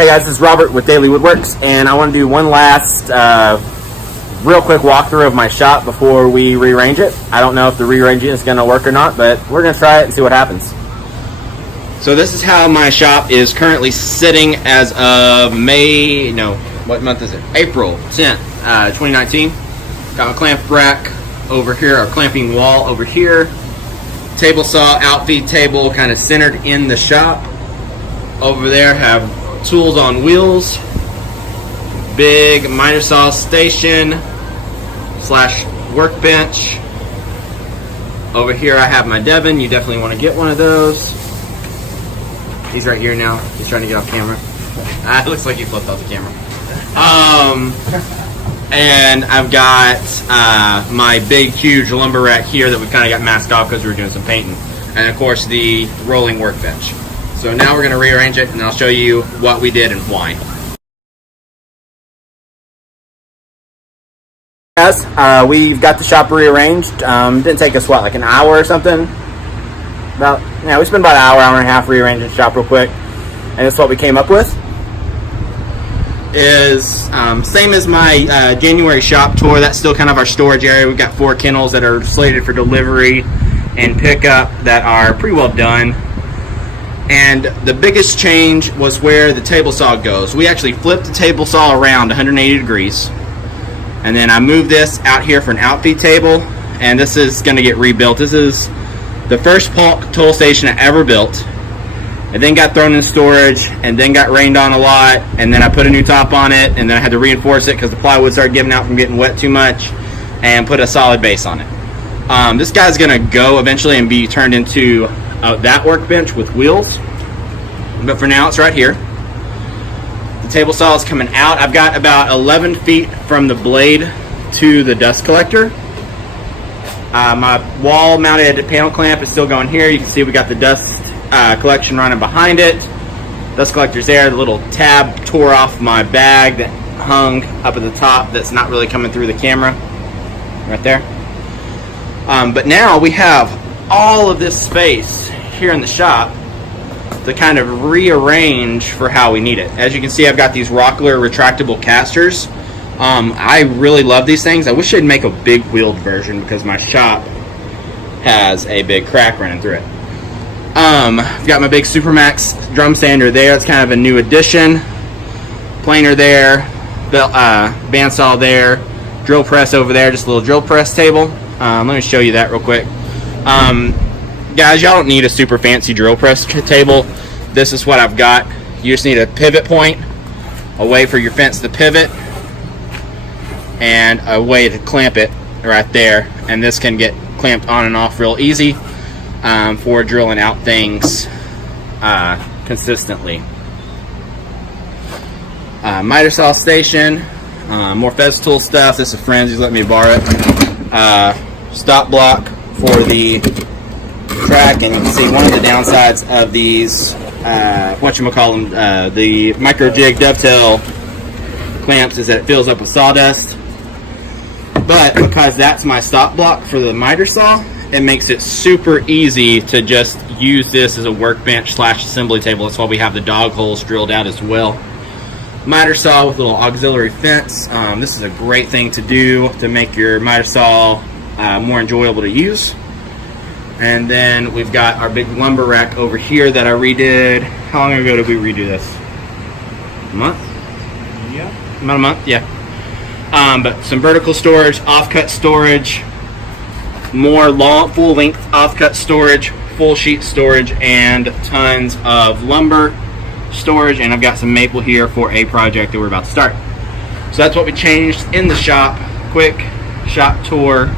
Hey guys, this is Robert with Dailey Woodworks, and I want to do one last real quick walkthrough of my shop before we rearrange it. I don't know if the rearranging is going to work or not, but we're going to try it and see what happens. So this is how my shop is currently sitting as of what month is it? April 10th, 2019. Got my clamp rack over here, our clamping wall over here. Table saw, outfeed table kind of centered in the shop. Over there have tools on wheels, big miter saw station slash workbench. Over here I have my Devon. You definitely want to get one of those. He's right here now. He's trying to get off camera. It looks like he flipped off the camera. And I've got my big huge lumber rack here that we kind of got masked off because we were doing some painting, and of course the rolling workbench. So now we're going to rearrange it, and I'll show you what we did and why. Guys, we've got the shop rearranged. Didn't take us, what, like an hour or something? We spent about an hour and a half rearranging the shop real quick. And that's what we came up with. Is same as my January shop tour. That's still kind of our storage area. We've got 4 kennels that are slated for delivery and pickup that are pretty well done. And the biggest change was where the table saw goes. We actually flipped the table saw around 180 degrees. And then I moved this out here for an outfeed table. And this is going to get rebuilt. This is the first Polk tool station I ever built. It then got thrown in storage and then got rained on a lot. And then I put a new top on it. And then I had to reinforce it because the plywood started giving out from getting wet too much. And put a solid base on it. This guy's going to go eventually and be turned into that workbench with wheels, but for now it's right here. The table saw is coming out. I've got about 11 feet from the blade to the dust collector. My wall mounted panel clamp is still going here. You can see we got the dust collection running behind it. Dust collector's there. The little tab tore off my bag that hung up at the top that's not really coming through the camera right there. But now we have all of this space here in the shop to kind of rearrange for how we need it. As you can see, I've got these Rockler retractable casters. I really love these things. I wish they'd make a big wheeled version because my shop has a big crack running through it. I've got my big Supermax drum sander there. It's kind of a new addition. Planer there, bandsaw there, drill press over there, just a little drill press table. Let me show you that real quick. Guys, y'all don't need a super fancy drill press table. This is what I've got. You just need a pivot point, a way for your fence to pivot, and a way to clamp it right there. And this can get clamped on and off real easy for drilling out things consistently. Miter saw station, more Fez tool stuff. This is friends, he's letting me borrow it. Stop block for the track, and you can see one of the downsides of these the micro jig dovetail clamps is that it fills up with sawdust. But because that's my stop block for the miter saw, it makes it super easy to just use this as a workbench slash assembly table. That's why we have the dog holes drilled out as well. Miter saw with a little auxiliary fence. This is a great thing to do to make your miter saw more enjoyable to use. And then we've got our big lumber rack over here that I redid. How long ago did we redo this? A month? Yeah. About a month, yeah. But some vertical storage, offcut storage, more long, full length offcut storage, full sheet storage, and tons of lumber storage. And I've got some maple here for a project that we're about to start. So that's what we changed in the shop. Quick shop tour.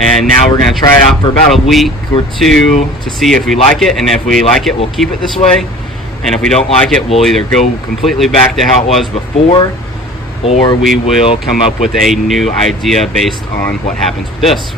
And now we're going to try it out for about a week or two to see if we like it. And if we like it, we'll keep it this way. And if we don't like it, we'll either go completely back to how it was before, or we will come up with a new idea based on what happens with this.